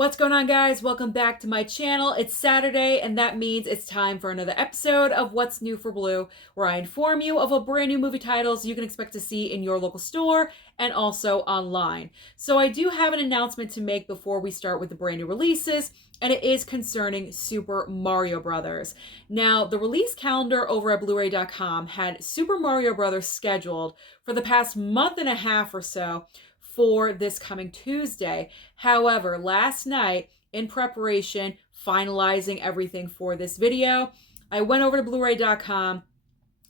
What's going on, guys? Welcome back to my channel. It's Saturday, and that means it's time for another episode of What's New for Blue, where I inform you of what brand new movie titles you can expect to see in your local store and also online. So I do have an announcement to make before we start with the brand new releases, and it is concerning Super Mario Brothers. Now, the release calendar over at blu-ray.com had Super Mario Brothers scheduled for the past month and a half or so for this coming Tuesday. However, last night, in preparation, finalizing everything for this video, I went over to blu-ray.com,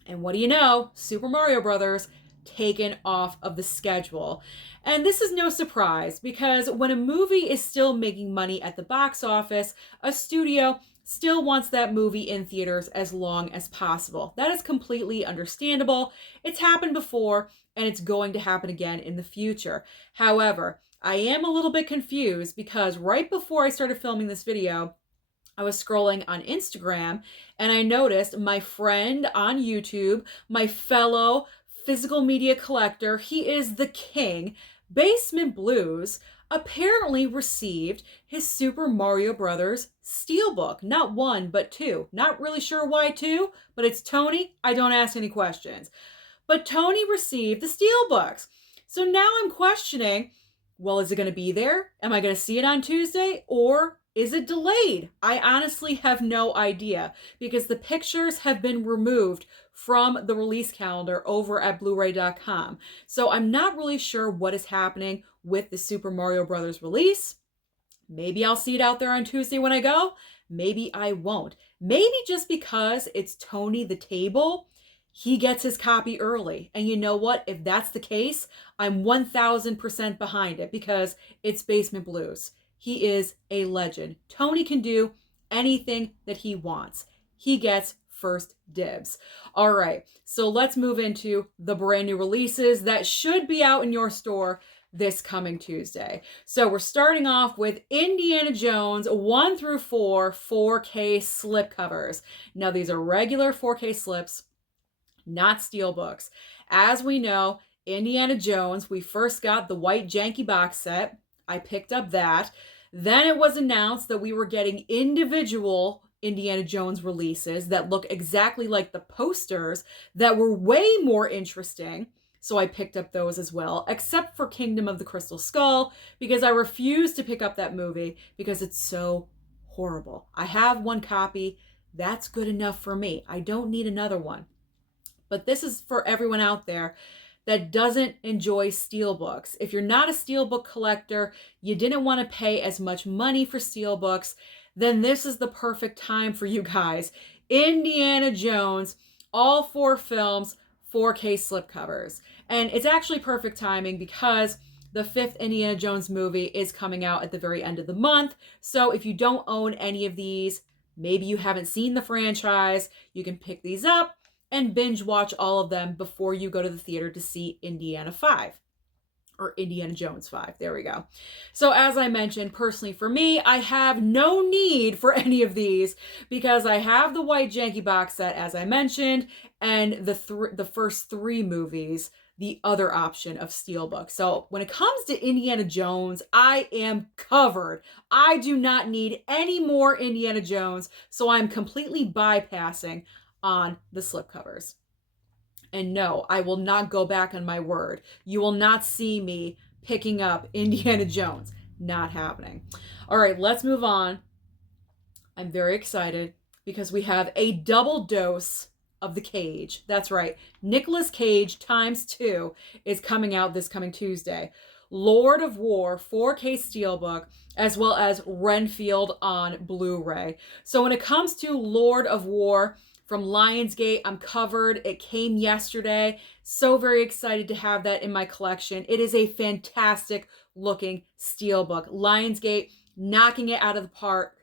and what do you know? Super Mario Brothers taken off of the schedule. And this is no surprise, because when a movie is still making money at the box office, a studio still wants that movie in theaters as long as possible. That is completely understandable. It's happened before, and it's going to happen again in the future. However, I am a little bit confused because right before I started filming this video, I was scrolling on Instagram and I noticed my friend on YouTube, my fellow physical media collector, he is the king, Basement Blues, apparently received his Super Mario Brothers steelbook. Not one, but two. Not really sure why two, but it's Tony. I don't ask any questions. But Tony received the steelbooks. So now I'm questioning, well, is it going to be there? Am I going to see it on Tuesday? Or is it delayed? I honestly have no idea because the pictures have been removed from the release calendar over at blu-ray.com. So I'm not really sure what is happening with the Super Mario Brothers release. Maybe I'll see it out there on Tuesday when I go. Maybe I won't. Maybe just because it's Tony the Table, he gets his copy early. And you know what? If that's the case, I'm 1000% behind it because it's Basement Blues. He is a legend. Tony can do anything that he wants. He gets first dibs. All right, so let's move into the brand new releases that should be out in your store this coming Tuesday. So we're starting off with Indiana Jones 1 through 4 4K slipcovers. Now these are regular 4K slips, not steelbooks. As we know, Indiana Jones, we first got the white janky box set. I picked up that. Then it was announced that we were getting individual Indiana Jones releases that look exactly like the posters that were way more interesting. So I picked up those as well, except for Kingdom of the Crystal Skull, because I refuse to pick up that movie because it's so horrible. I have one copy. That's good enough for me. I don't need another one. But this is for everyone out there that doesn't enjoy steelbooks. If you're not a steelbook collector, you didn't want to pay as much money for steelbooks, then this is the perfect time for you guys. Indiana Jones, all 4 films, 4K slipcovers. And it's actually perfect timing because the 5th Indiana Jones movie is coming out at the very end of the month. So if you don't own any of these, maybe you haven't seen the franchise, you can pick these up and binge watch all of them before you go to the theater to see Indiana 5. Or Indiana Jones 5. There we go. So as I mentioned, personally for me, I have no need for any of these because I have the white janky box set, as I mentioned, and the first 3 movies, the other option of steelbook. So when it comes to Indiana Jones, I am covered. I do not need any more Indiana Jones, so I'm completely bypassing on the slipcovers. And no, I will not go back on my word. You will not see me picking up Indiana Jones. Not happening. All right, let's move on. I'm very excited because we have a double dose of The Cage. That's right. Nicolas Cage ×2 is coming out this coming Tuesday. Lord of War 4K steelbook, as well as Renfield on Blu-ray. So when it comes to Lord of War from Lionsgate, I'm covered. It came yesterday. So very excited to have that in my collection. It is a fantastic looking steelbook. Lionsgate knocking it out of the park.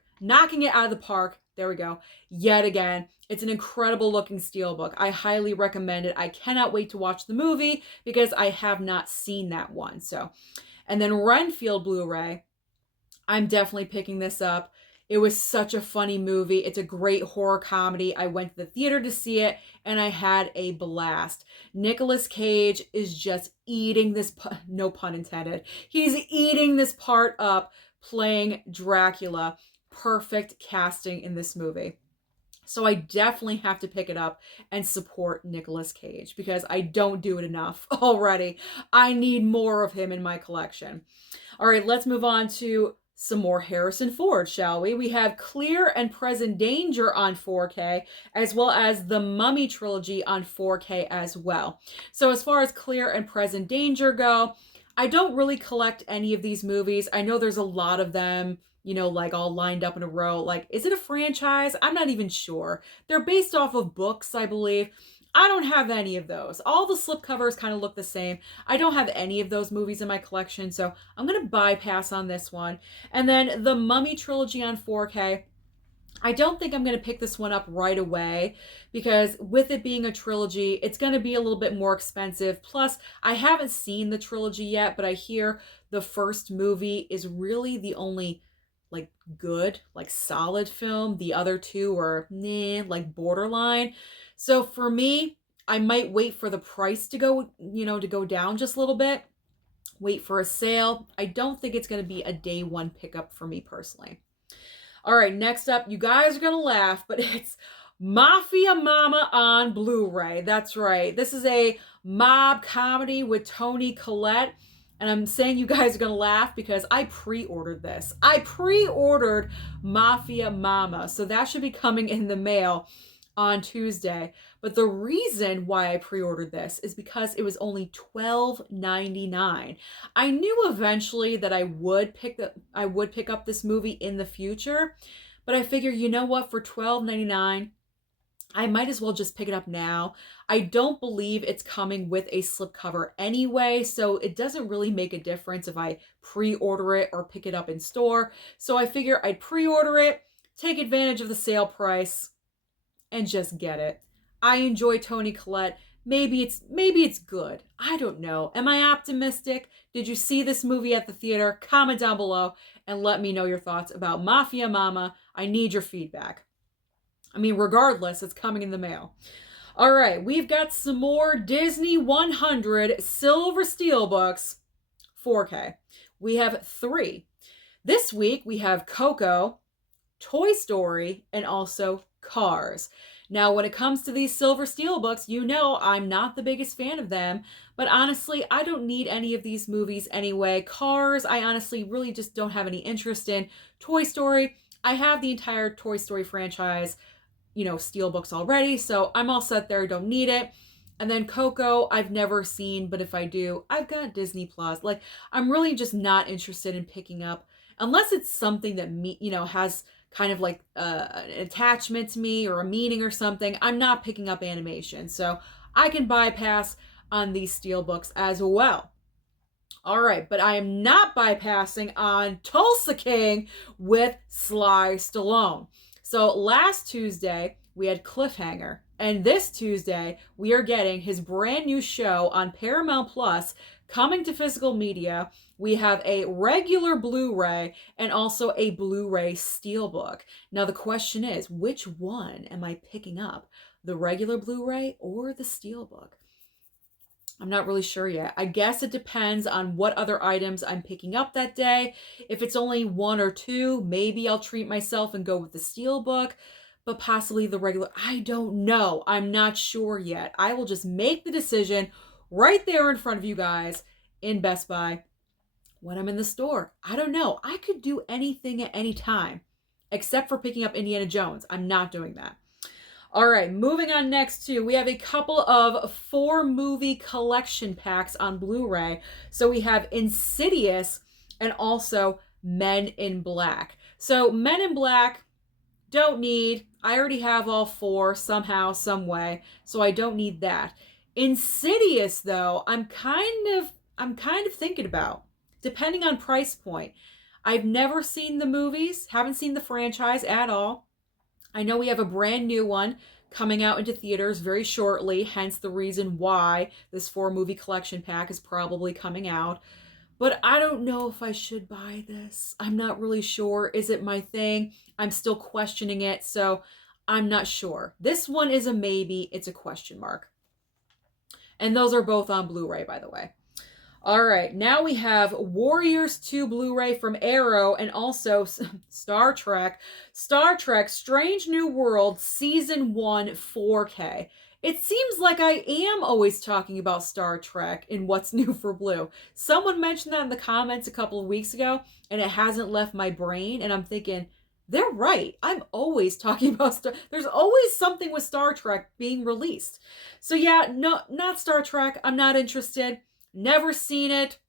There we go. Yet again, it's an incredible looking steelbook. I highly recommend it. I cannot wait to watch the movie because I have not seen that one. So, and then Renfield Blu-ray, I'm definitely picking this up. It was such a funny movie. It's a great horror comedy. I went to the theater to see it, and I had a blast. Nicolas Cage is just eating this, no pun intended, he's eating this part up, playing Dracula. Perfect casting in this movie. So I definitely have to pick it up and support Nicolas Cage because I don't do it enough already. I need more of him in my collection. All right, let's move on to some more Harrison Ford, shall we? We have Clear and Present Danger on 4K, as well as the Mummy Trilogy on 4K as well. So as far as Clear and Present Danger go, I don't really collect any of these movies. I know there's a lot of them, you know, like all lined up in a row. Like, is it a franchise? I'm not even sure. They're based off of books, I believe. I don't have any of those. All the slipcovers kind of look the same. I don't have any of those movies in my collection, so I'm going to bypass on this one. And then the Mummy Trilogy on 4K. I don't think I'm going to pick this one up right away because with it being a trilogy, it's going to be a little bit more expensive. Plus, I haven't seen the trilogy yet, but I hear the first movie is really the only like good, like solid film. The other two are like borderline. So for me, I might wait for the price to go, to go down just a little bit. Wait for a sale. I don't think it's going to be a day one pickup for me personally. All right, next up, you guys are going to laugh, but it's Mafia Mama on Blu-ray. That's right. This is a mob comedy with Toni Collette. And I'm saying you guys are going to laugh because I pre-ordered this. I pre-ordered Mafia Mama. So that should be coming in the mail on Tuesday. But the reason why I pre-ordered this is because it was only $12.99. I knew eventually that I would pick up this movie in the future, but I figured, you know what, for $12.99, I might as well just pick it up now. I don't believe it's coming with a slipcover anyway, so it doesn't really make a difference if I pre-order it or pick it up in store. So I figure I'd pre-order it, take advantage of the sale price, and just get it. I enjoy Toni Collette. Maybe it's good. I don't know. Am I optimistic? Did you see this movie at the theater? Comment down below and let me know your thoughts about Mafia Mama. I need your feedback. I mean, regardless, it's coming in the mail. All right, we've got some more Disney 100 Silver Steelbooks 4K. We have 3. This week, we have CoCo, Toy Story, and also Cars. Now, when it comes to these Silver Steelbooks, you know I'm not the biggest fan of them, but honestly, I don't need any of these movies anyway. Cars, I honestly really just don't have any interest in. Toy Story, I have the entire Toy Story franchise, Steelbooks already, so I'm all set there, don't need it. And then CoCo, I've never seen, but if I do, I've got Disney Plus. Like, I'm really just not interested in picking up, unless it's something that has kind of like an attachment to me or a meaning or something. I'm not picking up animation, so I can bypass on these steelbooks as well. All right, but I am not bypassing on Tulsa King with Sly Stallone. So last Tuesday, we had Cliffhanger, and this Tuesday, we are getting his brand new show on Paramount Plus coming to physical media. We have a regular Blu-ray and also a Blu-ray steelbook. Now the question is, which one am I picking up? The regular Blu-ray or the steelbook? I'm not really sure yet. I guess it depends on what other items I'm picking up that day. If it's only 1 or 2, maybe I'll treat myself and go with the steelbook, but possibly the regular. I don't know. I'm not sure yet. I will just make the decision right there in front of you guys in Best Buy when I'm in the store. I don't know. I could do anything at any time except for picking up Indiana Jones. I'm not doing that. All right, moving on next to, we have a couple of 4 movie collection packs on Blu-ray. So we have Insidious and also Men in Black. So Men in Black, don't need. I already have all 4 somehow, some way, so I don't need that. Insidious, though, I'm kind of thinking about, depending on price point. I've never seen the movies, haven't seen the franchise at all. I know we have a brand new one coming out into theaters very shortly, hence the reason why this 4 movie collection pack is probably coming out. But I don't know if I should buy this. I'm not really sure. Is it my thing? I'm still questioning it, so I'm not sure. This one is a maybe. It's a question mark. And those are both on Blu-ray, by the way. All right, now we have Warriors 2 Blu-ray from Arrow and also Star Trek. Star Trek Strange New World Season 1 4K. It seems like I am always talking about Star Trek in What's New for Blue. Someone mentioned that in the comments a couple of weeks ago, and it hasn't left my brain, and I'm thinking, they're right. I'm always talking about There's always something with Star Trek being released. So yeah, no, not Star Trek. I'm not interested. Never seen it.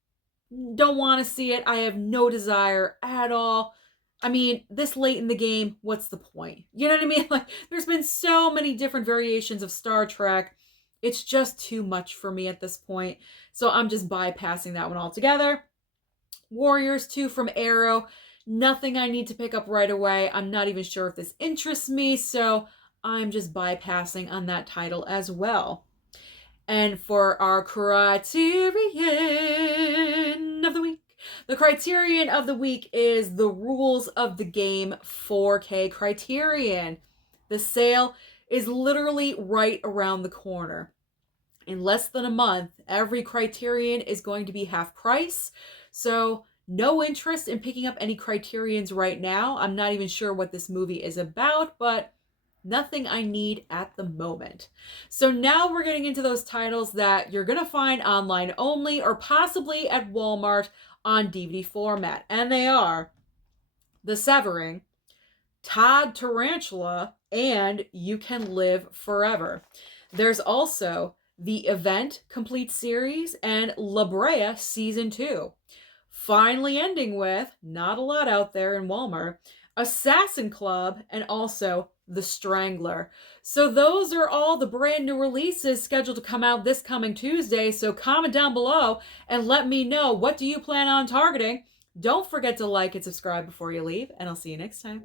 Don't want to see it. I have no desire at all. I mean, this late in the game, what's the point? You know what I mean? Like, there's been so many different variations of Star Trek. It's just too much for me at this point. So I'm just bypassing that one altogether. Warriors 2 from Arrow. Nothing I need to pick up right away. I'm not even sure if this interests me, so I'm just bypassing on that title as well. And for our criterion of the week, the criterion of the week is The Rules of the Game 4K Criterion. The sale is literally right around the corner. In less than a month, every Criterion is going to be half price. So no interest in picking up any Criterions right now. I'm not even sure what this movie is about, but nothing I need at the moment. So now we're getting into those titles that you're going to find online only or possibly at Walmart on DVD format. And they are The Severing, Todd Tarantula, and You Can Live Forever. There's also The Event Complete Series and Brea Season 2. Finally ending with, not a lot out there in Walmart, Assassin Club and also The Strangler. So those are all the brand new releases scheduled to come out this coming Tuesday. So comment down below and let me know, what do you plan on targeting? Don't forget to like and subscribe before you leave, and I'll see you next time.